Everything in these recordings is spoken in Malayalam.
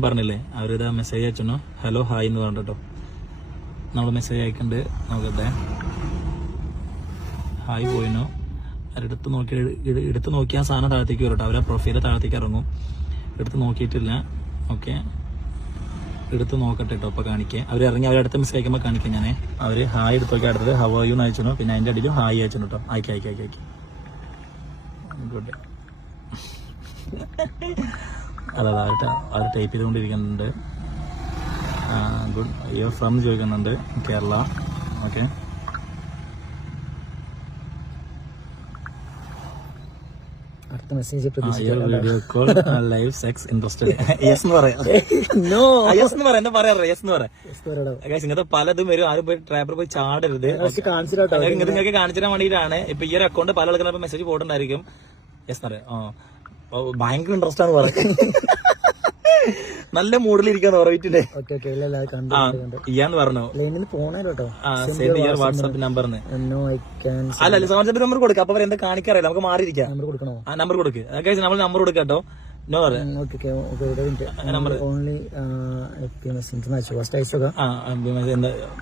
ഞാൻ പറഞ്ഞില്ലേ അവരിതാ മെസ്സേജ് അയച്ചോ ഹലോ ഹായ് എന്ന് പറഞ്ഞിട്ടോ. നമ്മൾ മെസ്സേജ് അയക്കണ്ട് നോക്കട്ടെ. ഹായ് പോയിനോ എടുത്ത് നോക്കിയാൽ സാധനം താഴത്തേക്ക് വരട്ടോ. അവരെ പ്രൊഫൈല് താഴത്തേക്ക് ഇറങ്ങും. എടുത്ത് നോക്കിയിട്ടില്ല. ഓക്കെ എടുത്ത് നോക്കട്ടെ കേട്ടോ. അപ്പോൾ കാണിക്കാം. അവർ ഇറങ്ങി അവരടുത്ത് മെസ്സേജ് അയക്കുമ്പോൾ കാണിക്കാം. ഞാൻ അവർ ഹായ് എടുത്ത് നോക്കി അടുത്തത് ഹൗ ആർ യു എന്ന് അയച്ചു. പിന്നെ അതിൻ്റെ അടിയിലും ഹായ് അയച്ചു കേട്ടോ. അയക്കാം ഗുഡ്. അതെ അവർ ടൈപ്പ് ചെയ്തുകൊണ്ടിരിക്കുന്നുണ്ട്. ഗുഡ് യുവർ ഫ്രം ചോദിക്കുന്നുണ്ട് കേരള. ഓക്കെ അടുത്ത message video call live sex interested. Yes എന്ന് പറയാം. യെസ് എന്ന് പറയാം. എന്താ പറയാ യെസ് എന്ന് പറയാം. ഇങ്ങനത്തെ പലതും വരും. ആരും പോയി ട്രാപ്പർ പോയി ചാടരുത്. നിങ്ങൾക്ക് കാണിച്ചു തരാൻ വേണ്ടിയിട്ടാണ്. ഇപ്പൊ ഈ ഒരു അക്കൗണ്ട് പല ആൾക്കാരും മെസ്സേജ് പോയിട്ടുണ്ടായിരിക്കും. യെസ് എന്ന് പറയാം. ഭയങ്കര ഇൻട്രസ്റ്റ് ആണ് പറയുന്നത്. നല്ല മൂഡിലിരിക്കാന്ന് പറഞ്ഞിട്ടുണ്ട്. ഇയാന്ന് പറഞ്ഞു വാട്സാപ്പ് നമ്പറിന് അല്ല വാട്സാപ്പ് നമ്പർ കൊടുക്കാം. അപ്പൊ എന്താ കാണിക്കാറില്ല. നമുക്ക് മാറിയിരിക്കാം. നമ്പർ കൊടുക്ക്. നമ്മൾ നമ്പർ കൊടുക്കാം കേട്ടോ. നോ നമ്പർ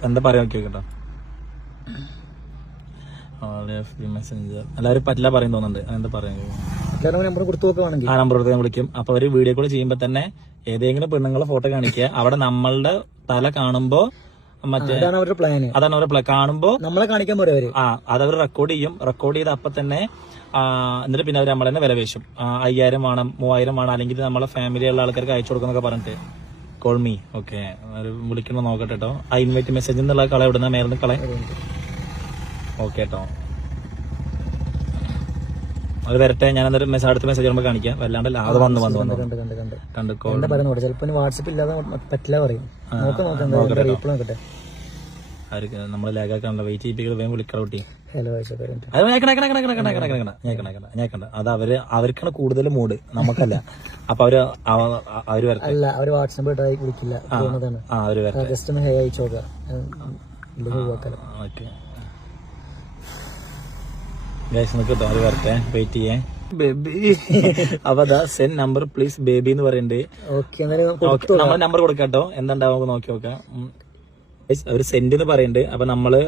എന്താ പറയാ നോക്കി കേട്ടോ. മെസ്സഞ്ചർ എല്ലാവരും പറ്റില്ല പറയും തോന്നുന്നുണ്ട്. എന്താ പറയുക നമ്പർ കൊടുത്ത് ആ നമ്പർ കൊടുത്ത് ഞാൻ വിളിക്കും. അപ്പൊ അവര് വീഡിയോ കോൾ ചെയ്യുമ്പോ തന്നെ ഏതെങ്കിലും പെണ്ണുങ്ങളെ ഫോട്ടോ കാണിക്കുക. അവിടെ നമ്മളുടെ തല കാണുമ്പോ മറ്റേ അതാണ് അവരുടെ പ്ലാൻ. കാണുമ്പോ നമ്മളെ കാണിക്കാൻ പോലെ അതവർ റെക്കോർഡ് ചെയ്യും. റെക്കോർഡ് ചെയ്ത് അപ്പൊ തന്നെ എന്നിട്ട് പിന്നെ അവർ നമ്മളെ തന്നെ വില വേശും. 5000 വേണം 3000 വേണം അല്ലെങ്കിൽ നമ്മളെ ഫാമിലിയുള്ള ആൾക്കാർക്ക് അയച്ചു കൊടുക്കുന്നൊക്കെ പറഞ്ഞിട്ട് കോൾ മീ. ഓക്കെ വിളിക്കണോ നോക്കട്ടെ കേട്ടോ. ആ ഇൻവൈറ്റ് മെസ്സേജ് എന്നുള്ള കള ഇവിടുന്ന മേർന്ന് കള. ഓക്കെ കേട്ടോ അത് വരട്ടെ. ഞാൻ എന്നിട്ട് അടുത്ത മെസ്സേജ് ചെയ്യുമ്പോൾ കാണിക്കാം. വല്ലാണ്ട് അത് വന്നു കണ്ടു. ചിലപ്പോൾ വാട്സാപ്പ് ഇല്ലാതെ പറ്റില്ല പറയും. നമ്മള് ലാഗാക്കാണല്ലോ. വെയിറ്റ് ചെയ്യിപ്പിക്കുന്നത് വേഗം വിളിക്കളൂട്ടി. ഹലോ അത് അവർക്കാണ് കൂടുതൽ മൂഡ്, നമുക്കല്ല. അപ്പൊ അവര് വരട്ടെ. അവര് വാട്സാപ്പ് വിളിക്കില്ല. അവര് വരട്ടെ. ജസ്റ്റ് ഒന്ന് ഹേ അയച്ചു നോക്കാം. ഓക്കെ കേട്ടോ. അത് വരട്ടെ. വെയിറ്റ് ചെയ്യേ ബേബി. അപ്പൊ അതാ സെൻഡ് നമ്പർ പ്ലീസ് ബേബി എന്ന് പറയുന്നുണ്ട്. നമ്മള് നമ്പർ കൊടുക്കാട്ടോ. എന്താണ്ടാവും നമുക്ക് നോക്കി നോക്കാം. അവര് സെൻഡ് എന്ന് പറയുന്നുണ്ട്. അപ്പൊ നമ്മള്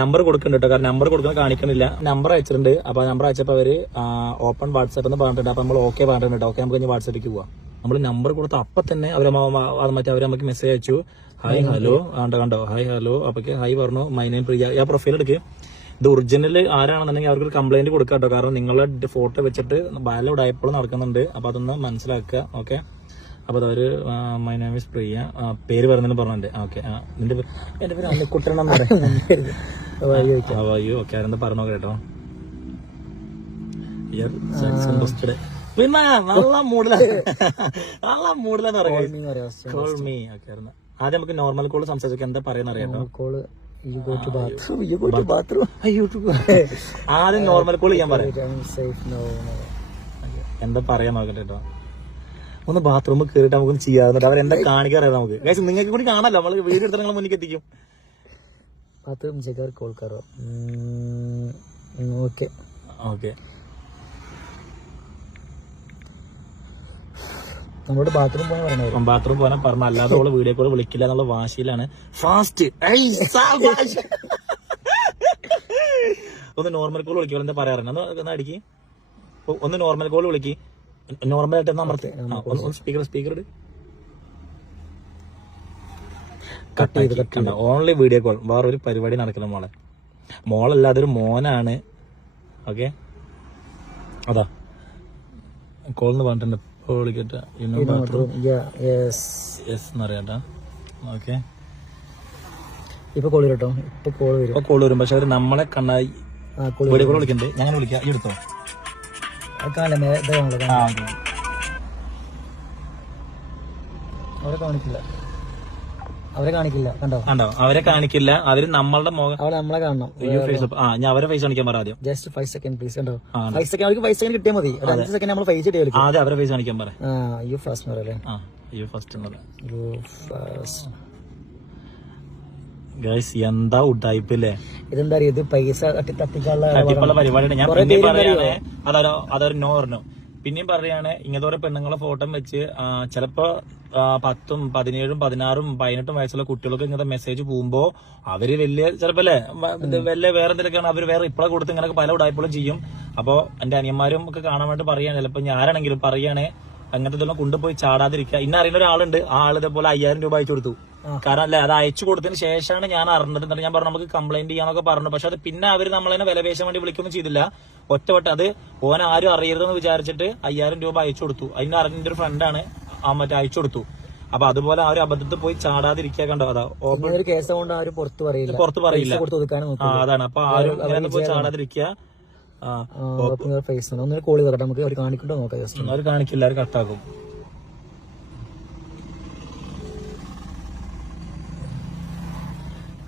നമ്പർ കൊടുക്കുന്നുണ്ട് കേട്ടോ. കാരണം നമ്പർ കൊടുക്കുന്ന കാണിക്കണില്ല. നമ്പർ അയച്ചിട്ടുണ്ട്. അപ്പൊ നമ്പർ അയച്ചപ്പോ അവര് ഓപ്പൺ വാട്സാപ്പ് എന്ന് പറഞ്ഞിട്ടുണ്ട്. അപ്പൊ നമ്മൾ ഓക്കെ പറഞ്ഞിട്ടുണ്ട്. ഓക്കെ നമുക്ക് ഇനി വാട്സാപ്പിലേക്ക് പോവാം. നമ്മൾ നമ്പർ കൊടുത്ത അപ്പൊ തന്നെ അവര് നമുക്ക് മെസ്സേജ് അയച്ചു. ഹായ് ഹലോ കണ്ടോ ഹായ് ഹലോ. അപ്പൊ ഹായ് പറഞ്ഞു. മൈ നെയിം പ്രിയ. ആ പ്രൊഫൈൽ എടുക്ക്. ഇത് ഒറിജിനൽ ആരാണെന്നുണ്ടെങ്കിൽ അവർക്ക് കംപ്ലൈന്റ് കൊടുക്കാം കേട്ടോ. കാരണം നിങ്ങളുടെ ഫോട്ടോ വെച്ചിട്ട് പല ഉടായ്പകളും നടക്കുന്നുണ്ട്. അപ്പൊ അതൊന്ന് മനസ്സിലാക്കുക. ഓക്കെ അപ്പൊ അവര് മൈ നെയിം ഈസ് പ്രിയ പേര് പറയുന്നതിന് പറഞ്ഞിട്ടുണ്ട്. ഓക്കെ എന്റെ പേര് അല്ലിക്കുട്ടൻ. ഓക്കെ ആരെന്താ പറഞ്ഞോ കേട്ടോ. ഇൻട്രസ്റ്റഡ്. പിന്നെ നല്ല മൂഡിലെന്ന് പറയാം. ആദ്യം നമുക്ക് നോർമൽ കോള് സംസാരിക്കാം. എന്താ പറയുന്ന അറിയാട്ടോ. ആദ്യം നോർമൽ കോൾ ചെയ്യാൻ പറയാം. എന്താ പറയാൻ നോക്കട്ടെ കേട്ടോ. ഒന്ന് ബാത്റൂമിൽ കയറിയിട്ട് നമുക്കൊന്ന് ചെയ്യാറുണ്ട്. അവരെന്താ കാണിക്കാറിയാം നമുക്ക്. നിങ്ങൾക്ക് കൂടി കാണാമല്ലോ. നമ്മള് വീഡിയോ എടുത്താൽ നിങ്ങൾ മുന്നിൽ എത്തിക്കും. ഓക്കെ നമ്മളോട് ബാത്റൂം പോകാൻ പറഞ്ഞ അല്ലാതെ അവള് വീഡിയോ കോൾ വിളിക്കില്ല എന്നുള്ള വാശിയിലാണ്. ഫാസ്റ്റ് ഒന്ന് നോർമൽ കോൾ വിളിക്കുക. എന്താ പറയാറുണ്ട് ഒന്ന് അടിക്ക്. ഒന്ന് നോർമൽ കോൾ വിളിക്ക്. നോർമലായിട്ട് അമർത്ത്. Speaker cut. Only video call. വേറെ ഒരു പരിപാടി നടക്കില്ല മോളല്ല. അതൊരു മോനാണ്. ഓക്കെ അതാ കോൾ എന്ന് പറഞ്ഞിട്ടുണ്ട്. വിളിക്കട്ടെ. ഓക്കെ ഇപ്പൊ കോൾ വരും. പക്ഷെ അവര് നമ്മളെ കണ്ണായി വീഡിയോ കോൾ വിളിക്കണ്ടേ. ഞങ്ങൾ വിളിക്കാം. ഈ എടുത്തോ. അവരെ കാണിക്കില്ല. അവര് നമ്മളുടെ മുഖം നമ്മളെ കാണണം. ഞാൻ അവരെ ഫേസ് കാണിക്കാൻ പറ ആദ്യം. Just 5 second please. കണ്ടോ 5 സെക്കൻഡ്. അവർക്ക് 5 സെക്കൻഡ് കിട്ടിയാൽ മതി. 5 സെക്കൻഡ് നമ്മൾ ഫേസ് ചെയ്ത് ആദ്യം അവരെ ഫേസ് കാണിക്കാൻ പറ. യു ഫസ്റ്റ് പറയല്ലേ. ഗൈസ് എന്താ ഉഡായിപ്പല്ലേ. ഇതെന്താ അറിയാം. ഇത് പൈസ തട്ടിക്കാനുള്ള പരിപാടിയാണ്. ഞാൻ പിന്നെ പറയാണ്. അതൊരു നോ പറഞ്ഞു. പിന്നെയും പറയാണ് ഇങ്ങനത്തെ ഓരോ പെണ്ണുങ്ങളെ ഫോട്ടോ വെച്ച് ചിലപ്പോ 10, 17, 16, 18 വയസ്സുള്ള കുട്ടികൾക്ക് ഇങ്ങനത്തെ മെസ്സേജ് പോകുമ്പോ അവര് വലിയ ചിലപ്പോ അല്ലെ വലിയ വേറെ എന്തെങ്കിലുമൊക്കെയാണ് അവര് വേറെ ഇപ്പോഴെ കൊടുത്ത് ഇങ്ങനെ പല ഉടായ്പകളും ചെയ്യും. അപ്പൊ എന്റെ അനിയന്മാരും ഒക്കെ കാണാൻ വേണ്ടി പറയാണ്, ചിലപ്പോ ഞാനാണെങ്കിലും പറയാണ് അങ്ങനത്തെ ഇതെല്ലാം കൊണ്ടുപോയി ചാടാതിരിക്കുക. ഇന്ന അറിയുന്ന ഒരാളുണ്ട്, ആ ആൾ ഇതേപോലെ 5000 രൂപ അയച്ചു കൊടുത്തു. കാരണം അല്ലെ അത് അയച്ചു കൊടുത്തതിന് ശേഷമാണ് ഞാൻ അറിഞ്ഞത്. എന്നിട്ട് ഞാൻ പറഞ്ഞു നമുക്ക് കംപ്ലൈന്റ് ചെയ്യാന്നൊക്കെ പറഞ്ഞു. പക്ഷെ അത് പിന്നെ അവര് നമ്മളതിനെ വിലപേശാൻ വേണ്ടി വിളിക്കൊന്നും ചെയ്തില്ല. ഒറ്റവട്ടം അത് ഓൻ ആരും അറിയരുതെന്ന് വിചാരിച്ചിട്ട് 5000 രൂപ അയച്ചു കൊടുത്തു. അതിന്റെ അറിഞ്ഞ ഒരു ഫ്രണ്ടാണ് മറ്റേ അയച്ചു കൊടുത്തു. അപ്പൊ അതുപോലെ ആ ഒരു അബദ്ധത്തിൽ പോയി ചാടാതിരിക്കുക. കണ്ടോ, അതാ ഒരു കേസ് കൊണ്ട് ആരും പുറത്ത് പറയില്ല. അതാണ്. അപ്പൊ ആരും അങ്ങനെ പോയി ചാടാതിരിക്കുക. ഒന്നൊരു കോളി വരട്ടെ, നമുക്ക് അവർ കാണിക്കണ്ടോ നോക്കാം. ജസ്റ്റ് അവർ കാണിക്കില്ല, അവർ കട്ടാക്കും.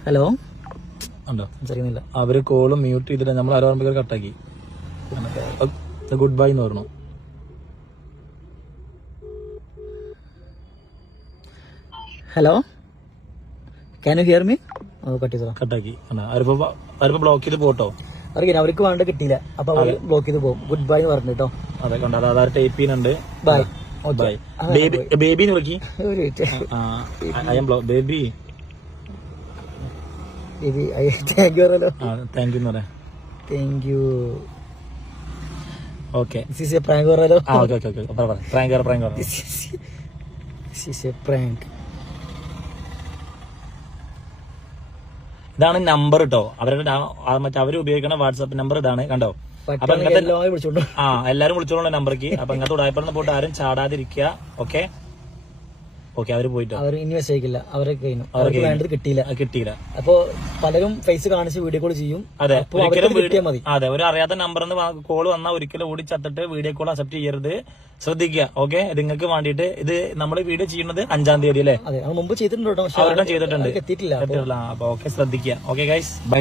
ഹലോ ഉണ്ടോ അറിയുന്നില്ല. അവര് കോള് മ്യൂട്ട് ചെയ്തിട്ട് നമ്മൾ ആരോഗ്യ കട്ടാക്കി. ഗുഡ് ബൈ എന്ന് പറഞ്ഞു. Hello, can you here me? കട്ടാക്കി. അവരിപ്പോ ബ്ലോക്ക് ചെയ്ത് പോട്ടോ. അറിയില്ല, അവർക്ക് വേണ്ട കിട്ടിയില്ല. അപ്പൊ അവർ ബ്ലോക്ക് ചെയ്ത് പോകും. ഗുഡ് ബൈ എന്ന് പറഞ്ഞു കേട്ടോ. അതെ കണ്ടോ, അതാ ടൈപ്പ് ചെയ്യുന്നുണ്ട്. Bye bye. ബേബിന്ന് വിളിക്കി. ബേബി താങ്ക് യു പറയല്ലോ. താങ്ക് യു എന്ന് പറയാം. Thank you. ഓക്കെ പ്രാങ്ക് പറയല്ലോ. പ്രാങ്ക്. ഇതാണ് നമ്പർ കേട്ടോ, അവരുടെ മറ്റേ അവര് ഉപയോഗിക്കുന്ന വാട്സാപ്പ് നമ്പർ ഇതാണ്. കണ്ടോ, അപ്പൊ എല്ലാരും വിളിച്ചോളൂ നമ്പർക്ക്. അപ്പൊ ഇങ്ങനത്തെ ഉടായ്പ പോയിട്ട് ആരും ചാടാതിരിക്കുക. Okay okay. അവര് പോയിട്ട് അവർ ഇനി മെസ്സേജില്ല, അവർക്ക് വേണ്ടത് കിട്ടിയില്ല. അപ്പൊ പലരും ഫേസ് കാണിച്ച് വീഡിയോ കോൾ ചെയ്യും. അതെ, കിട്ടിയാൽ മതി. അതെ, ഒരു അറിയാത്ത നമ്പറിൽ നിന്ന് കോൾ വന്നാൽ ഒരിക്കലും ഓടി ചത്തിട്ട് വീഡിയോ കോൾ അക്സെപ്റ്റ് ചെയ്യരുത്. ശ്രദ്ധിക്കുക. ഓക്കെ, നിങ്ങൾക്ക് വേണ്ടിയിട്ട് ഇത് നമ്മൾ വീഡിയോ ചെയ്യുന്നത് 5-ാം തീയതി അല്ലേ? അതെ, മുമ്പ് ചെയ്തിട്ടുണ്ട്. ചെയ്തിട്ടുണ്ട്. എത്തിയിട്ടില്ല. അപ്പൊ ഓക്കെ, ശ്രദ്ധിക്കുക. Okay guys, by.